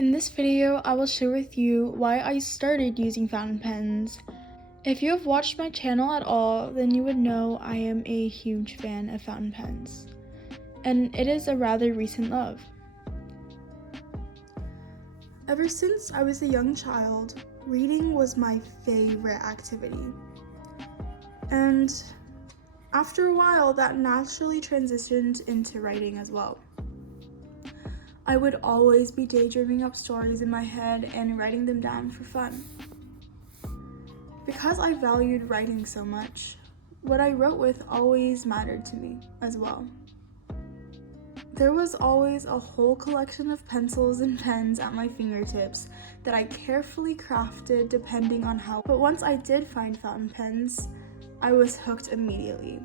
In this video, I will share with you why I started using fountain pens. If you have watched my channel at all, then you would know I am a huge fan of fountain pens, and it is a rather recent love. Ever since I was a young child, reading was my favorite activity. And after a while, that naturally transitioned into writing as well. I would always be daydreaming up stories in my head and writing them down for fun. Because I valued writing so much, what I wrote with always mattered to me as well. There was always a whole collection of pencils and pens at my fingertips that I carefully crafted depending on how. But once I did find fountain pens, I was hooked immediately.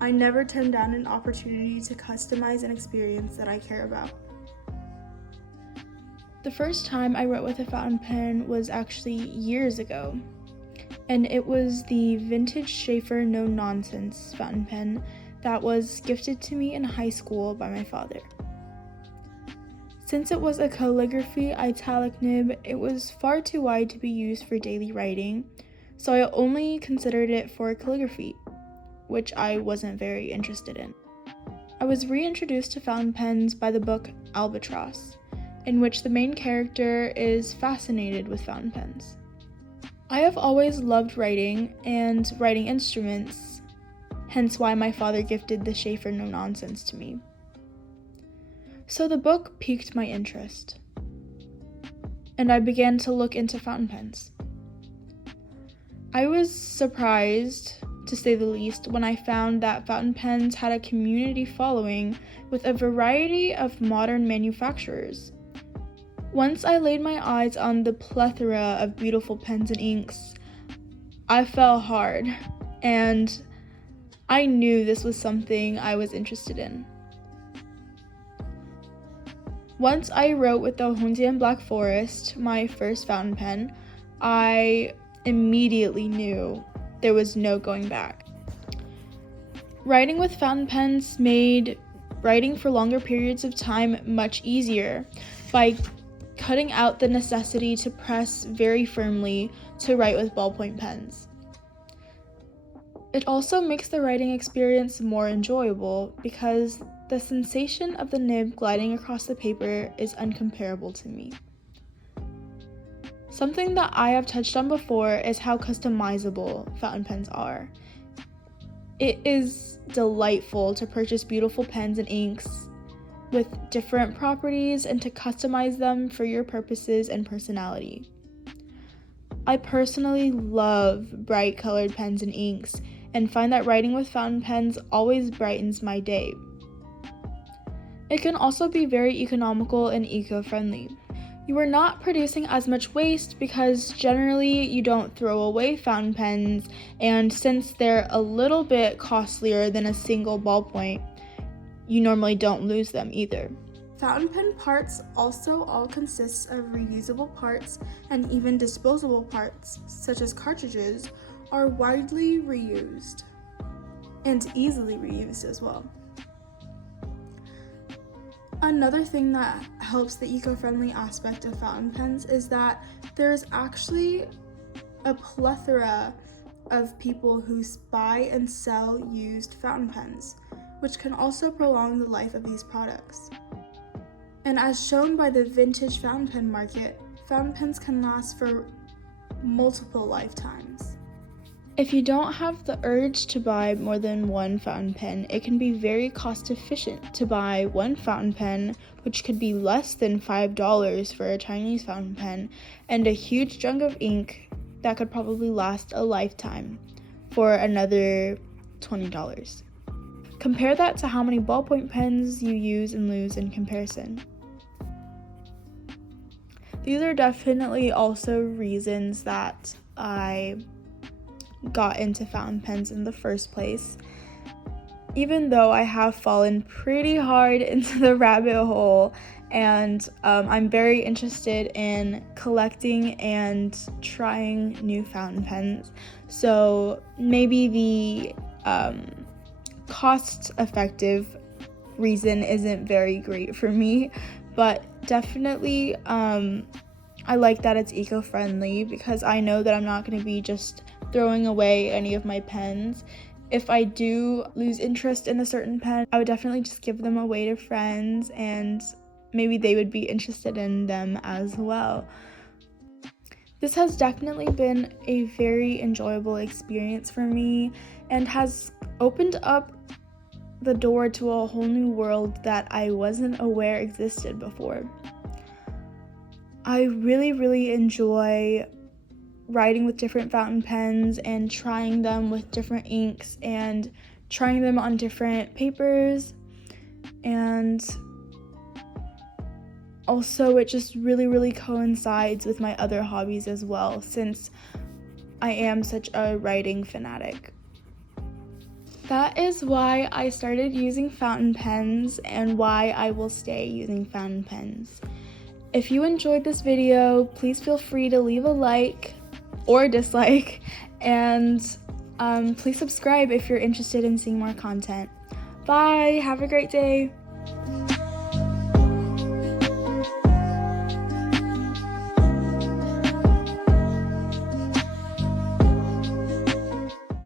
I never turned down an opportunity to customize an experience that I care about. The first time I wrote with a fountain pen was actually years ago, and it was the vintage Sheaffer No Nonsense fountain pen that was gifted to me in high school by my father. Since it was a calligraphy italic nib, it was far too wide to be used for daily writing, so I only considered it for calligraphy, which I wasn't very interested in. I was reintroduced to fountain pens by the book Albatross, in which the main character is fascinated with fountain pens. I have always loved writing and writing instruments, hence why my father gifted the Sheaffer No Nonsense to me. So the book piqued my interest, and I began to look into fountain pens. I was surprised, to say the least, when I found that fountain pens had a community following with a variety of modern manufacturers. Once I laid my eyes on the plethora of beautiful pens and inks, I fell hard, and I knew this was something I was interested in. Once I wrote with the Hohenzien Black Forest, my first fountain pen, I immediately knew there was no going back. Writing with fountain pens made writing for longer periods of time much easier by cutting out the necessity to press very firmly to write with ballpoint pens. It also makes the writing experience more enjoyable because the sensation of the nib gliding across the paper is uncomparable to me. Something that I have touched on before is how customizable fountain pens are. It is delightful to purchase beautiful pens and inks with different properties and to customize them for your purposes and personality. I personally love bright colored pens and inks and find that writing with fountain pens always brightens my day. It can also be very economical and eco-friendly. You are not producing as much waste because generally you don't throw away fountain pens, and since they're a little bit costlier than a single ballpoint, you normally don't lose them either. Fountain pen parts also all consist of reusable parts, and even disposable parts, such as cartridges, are widely reused and easily reused as well. Another thing that helps the eco-friendly aspect of fountain pens is that there's actually a plethora of people who buy and sell used fountain pens, which can also prolong the life of these products. And as shown by the vintage fountain pen market, fountain pens can last for multiple lifetimes. If you don't have the urge to buy more than one fountain pen, it can be very cost efficient to buy one fountain pen, which could be less than $5 for a Chinese fountain pen, and a huge jug of ink that could probably last a lifetime for another $20. Compare that to how many ballpoint pens you use and lose in comparison. These are definitely also reasons that I got into fountain pens in the first place, even though I have fallen pretty hard into the rabbit hole, and I'm very interested in collecting and trying new fountain pens. So maybe the cost effective reason isn't very great for me, but definitely I like that it's eco-friendly, because I know that I'm not going to be just throwing away any of my pens. If I do lose interest in a certain pen, I would definitely just give them away to friends, and maybe they would be interested in them as well. This has definitely been a very enjoyable experience for me and has opened up the door to a whole new world that I wasn't aware existed before. I really enjoy writing with different fountain pens and trying them with different inks and trying them on different papers, and also it just really coincides with my other hobbies as well, since I am such a writing fanatic. That is why I started using fountain pens and why I will stay using fountain pens. If you enjoyed this video, please feel free to leave a like or dislike, and please subscribe if you're interested in seeing more content. Bye! Have a great day!